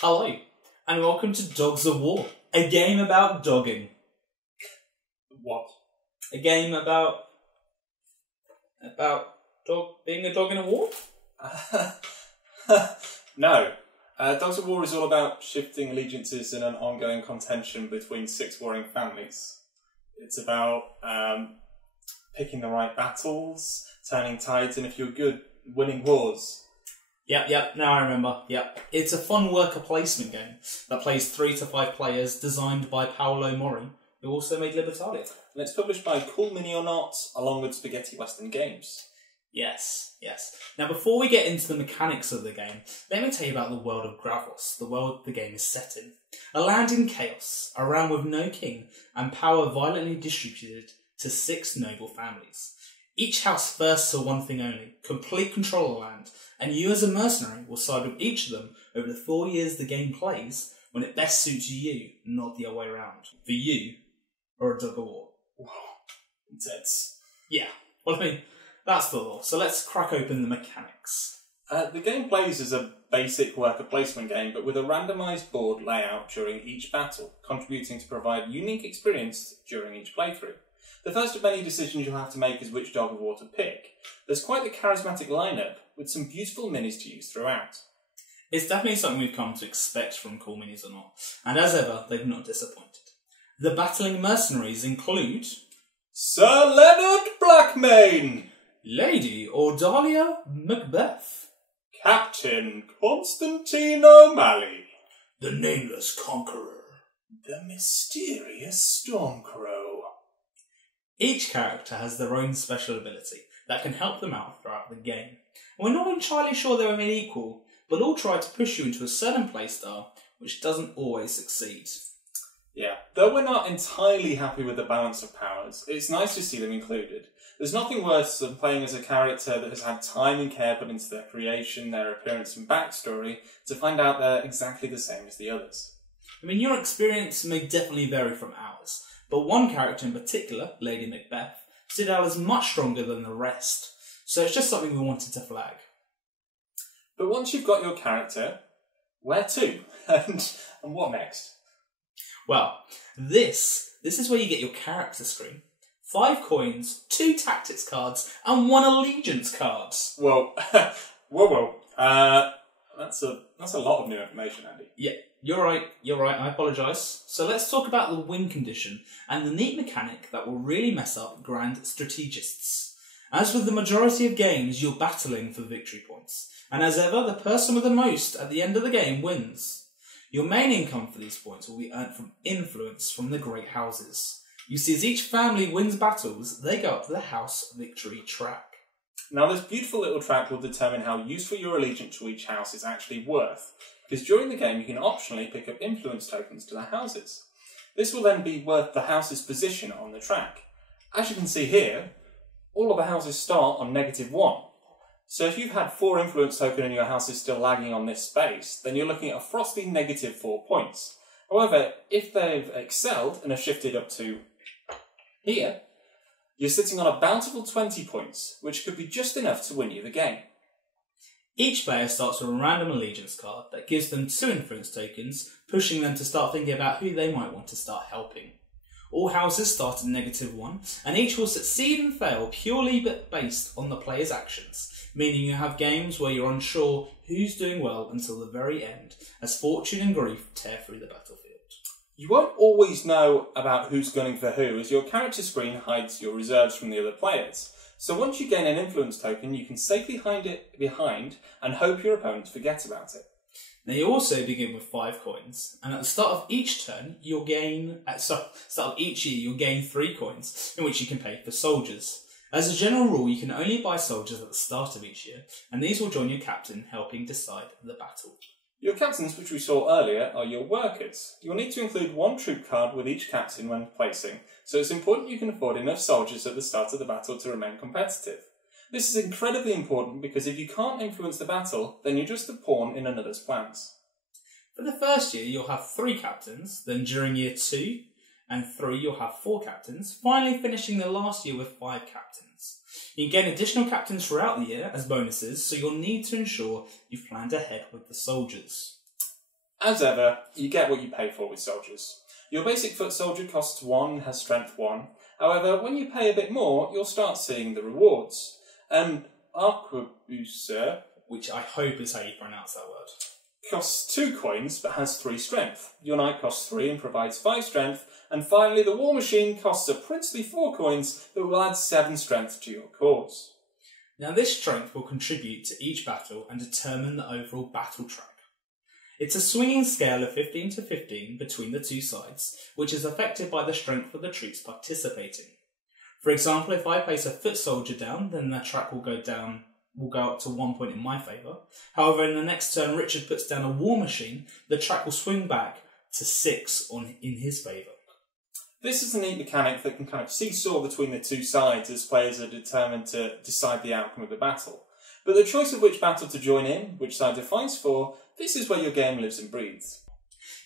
Hello, and welcome to Dogs of War, a game about dogging. What? A game about being a dog in a war? No. Dogs of War is all about shifting allegiances in an ongoing contention between six warring families. It's about picking the right battles, turning tides, and if you're good, winning wars. Yep, now I remember. Yep. It's a fun worker placement game that plays 3 to 5 players, designed by Paolo Mori, who also made Libertalia. And it's published by Cool Mini or Not, along with Spaghetti Western Games. Yes. Now, before we get into the mechanics of the game, let me tell you about the world of Gravos, the world the game is set in. A land in chaos, a realm with no king, and power violently distributed to 6 noble families. Each house thirsts for one thing only, complete control of the land, and you as a mercenary will side with each of them over the 4 years the game plays when it best suits you, not the other way around. For you, or a dog of war. Whoa, intense. Yeah, well I mean, that's the law. So let's crack open the mechanics. The game plays as a basic worker placement game, but with a randomised board layout during each battle, contributing to provide unique experience during each playthrough. The first of many decisions you'll have to make is which dog of war to pick. There's quite the charismatic lineup, with some beautiful minis to use throughout. It's definitely something we've come to expect from Cool Minis or Not, and as ever, they've not disappointed. The battling mercenaries include Sir Leonard Blackmane, Lady Ordalia Macbeth, Captain Constantine O'Malley, the Nameless Conqueror, the Mysterious Stormcrow. Each character has their own special ability that can help them out throughout the game. We're not entirely sure they were made equal, but all try to push you into a certain playstyle, which doesn't always succeed. Yeah, though we're not entirely happy with the balance of powers, it's nice to see them included. There's nothing worse than playing as a character that has had time and care put into their creation, their appearance and backstory, to find out they're exactly the same as the others. I mean, your experience may definitely vary from ours, but one character in particular, Lady Macbeth, stood out as much stronger than the rest, so it's just something we wanted to flag. But once you've got your character, where to? and what next? Well, this is where you get your character screen. 5 coins, 2 tactics cards, and 1 allegiance card. Whoa. That's a lot of new information, Andy. Yeah, you're right, I apologise. So let's talk about the win condition, and the neat mechanic that will really mess up grand strategists. As with the majority of games, you're battling for victory points, and as ever, the person with the most at the end of the game wins. Your main income for these points will be earned from influence from the great houses. You see, as each family wins battles, they go up to the house victory track. Now, this beautiful little track will determine how useful your allegiance to each house is actually worth, because during the game you can optionally pick up influence tokens to the houses. This will then be worth the house's position on the track. As you can see here, all of the houses start on -1. So if you've had 4 influence token and your house is still lagging on this space, then you're looking at a frosty -4 points. However, if they've excelled and have shifted up to here, you're sitting on a bountiful 20 points, which could be just enough to win you the game. Each player starts with a random allegiance card that gives them 2 influence tokens, pushing them to start thinking about who they might want to start helping. All houses start at -1, and each will succeed and fail purely based on the player's actions, meaning you have games where you're unsure who's doing well until the very end, as fortune and grief tear through the battlefield. You won't always know about who's gunning for who, as your character screen hides your reserves from the other players. So once you gain an influence token, you can safely hide it behind and hope your opponents forget about it. Now you also begin with 5 coins, and at the start of each turn, you'll gain. Start of each year, you'll gain 3 coins, in which you can pay for soldiers. As a general rule, you can only buy soldiers at the start of each year, and these will join your captain, helping decide the battle. Your captains, which we saw earlier, are your workers. You'll need to include 1 troop card with each captain when placing, so it's important you can afford enough soldiers at the start of the battle to remain competitive. This is incredibly important because if you can't influence the battle, then you're just a pawn in another's plans. For the first year, you'll have 3 captains, then during year 2 and 3, you'll have 4 captains, finally finishing the last year with 5 captains. You can gain additional captains throughout the year as bonuses, so you'll need to ensure you've planned ahead with the soldiers. As ever, you get what you pay for with soldiers. Your basic foot soldier costs 1 and has strength 1. However, when you pay a bit more, you'll start seeing the rewards. Arquebuser, which I hope is how you pronounce that word, costs 2 coins but has 3 strength. Your knight costs 3 and provides 5 strength. And finally, the war machine costs a princely 4 coins but will add 7 strength to your cause. Now this strength will contribute to each battle and determine the overall battle track. It's a swinging scale of 15 to 15 between the two sides, which is affected by the strength of the troops participating. For example, if I place a foot soldier down, then the track will go up to 1 point in my favour. However, in the next turn Richard puts down a war machine, the track will swing back to 6 in his favour. This is a neat mechanic that can kind of seesaw between the two sides as players are determined to decide the outcome of the battle. But the choice of which battle to join in, which side to fight for, this is where your game lives and breathes.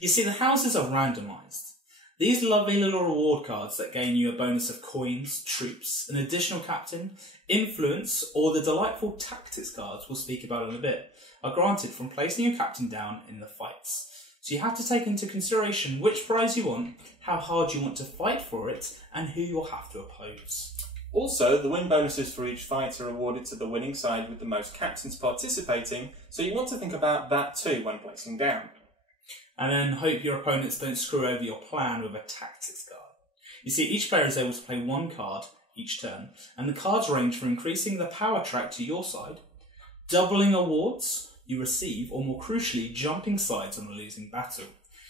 You see, the houses are randomised. These lovely little reward cards that gain you a bonus of coins, troops, an additional captain, influence, or the delightful tactics cards we'll speak about in a bit, are granted from placing your captain down in the fights. So you have to take into consideration which prize you want, how hard you want to fight for it, and who you'll have to oppose. Also, the win bonuses for each fight are awarded to the winning side with the most captains participating, so you want to think about that too when placing down. And then hope your opponents don't screw over your plan with a tactics card. You see, each player is able to play 1 card each turn, and the cards range from increasing the power track to your side, doubling awards you receive, or more crucially, jumping sides on a losing battle.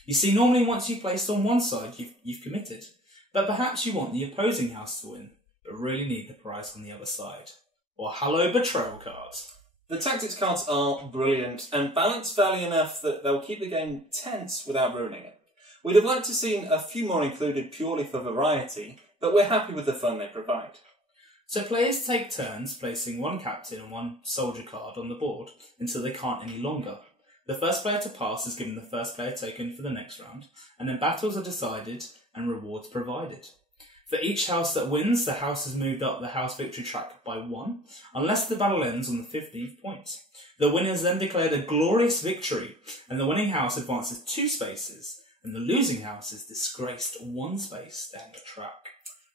You see, normally once you've placed on one side, you've committed, but perhaps you want the opposing house to win, but really need the prize on the other side. Or hello betrayal cards. The tactics cards are brilliant and balanced fairly enough that they'll keep the game tense without ruining it. We'd have liked to seen a few more included purely for variety, but we're happy with the fun they provide. So players take turns placing 1 captain and 1 soldier card on the board until they can't any longer. The first player to pass is given the first player token for the next round, and then battles are decided and rewards provided. For each house that wins, the house has moved up the house victory track by 1, unless the battle ends on the 15th point. The winner is then declared a glorious victory, and the winning house advances 2 spaces, and the losing house is disgraced 1 space down the track.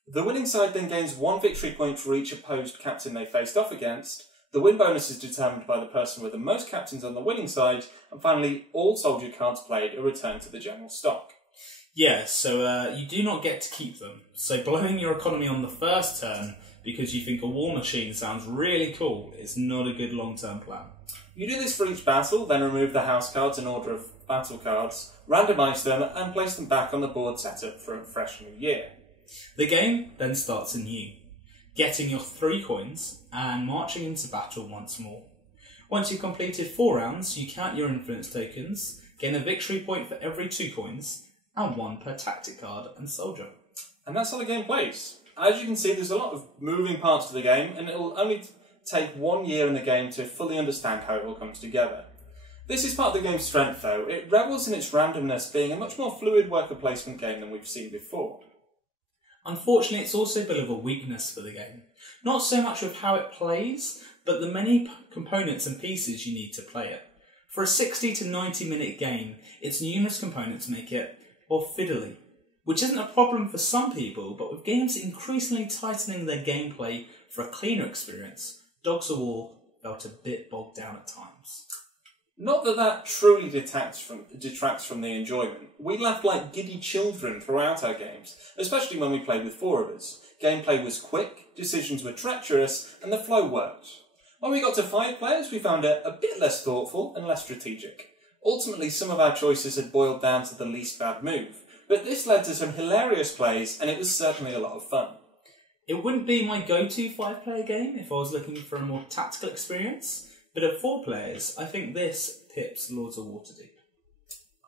The winning side then gains 1 victory point for each opposed captain they faced off against. The win bonus is determined by the person with the most captains on the winning side, and finally, all soldier cards played are returned to the general stock. Yeah, so you do not get to keep them. So blowing your economy on the first turn because you think a war machine sounds really cool is not a good long-term plan. You do this for each battle, then remove the house cards in order of battle cards, randomise them, and place them back on the board setup for a fresh new year. The game then starts anew, getting your 3 coins and marching into battle once more. Once you've completed 4 rounds, you count your influence tokens, gain a victory point for every 2 coins, and 1 per tactic card and soldier. And that's how the game plays. As you can see, there's a lot of moving parts to the game, and it will only take 1 year in the game to fully understand how it all comes together. This is part of the game's strength though. It revels in its randomness, being a much more fluid worker placement game than we've seen before. Unfortunately, it's also a bit of a weakness for the game. Not so much with how it plays, but the many components and pieces you need to play it. For a 60 to 90 minute game, its numerous components make it, well, fiddly. Which isn't a problem for some people, but with games increasingly tightening their gameplay for a cleaner experience, Dogs of War felt a bit bogged down at times. Not that that truly detracts from the enjoyment. We laughed like giddy children throughout our games, especially when we played with 4 of us. Gameplay was quick, decisions were treacherous, and the flow worked. When we got to 5 players, we found it a bit less thoughtful and less strategic. Ultimately, some of our choices had boiled down to the least bad move, but this led to some hilarious plays, and it was certainly a lot of fun. It wouldn't be my go-to 5-player game if I was looking for a more tactical experience, but at 4 players, I think this pips Lords of Waterdeep.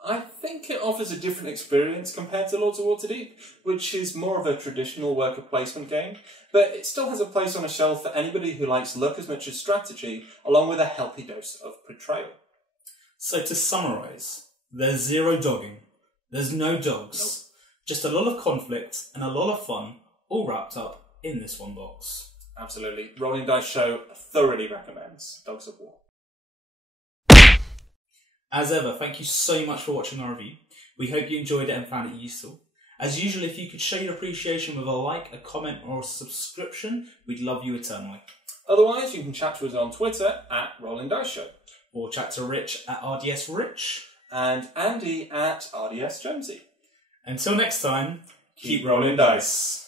I think it offers a different experience compared to Lords of Waterdeep, which is more of a traditional worker placement game, but it still has a place on a shelf for anybody who likes luck as much as strategy, along with a healthy dose of betrayal. So to summarise, there's 0 dogging, there's no dogs, just a lot of conflict and a lot of fun, all wrapped up in this one box. Absolutely. Rolling Dice Show thoroughly recommends Dogs of War. As ever, thank you so much for watching our review. We hope you enjoyed it and found it useful. As usual, if you could show your appreciation with a like, a comment or a subscription, we'd love you eternally. Otherwise, you can chat to us on Twitter at Rolling Dice Show. Or chat to Rich at RDSRich. And Andy at RDS Jonesy. Until next time, keep rolling dice.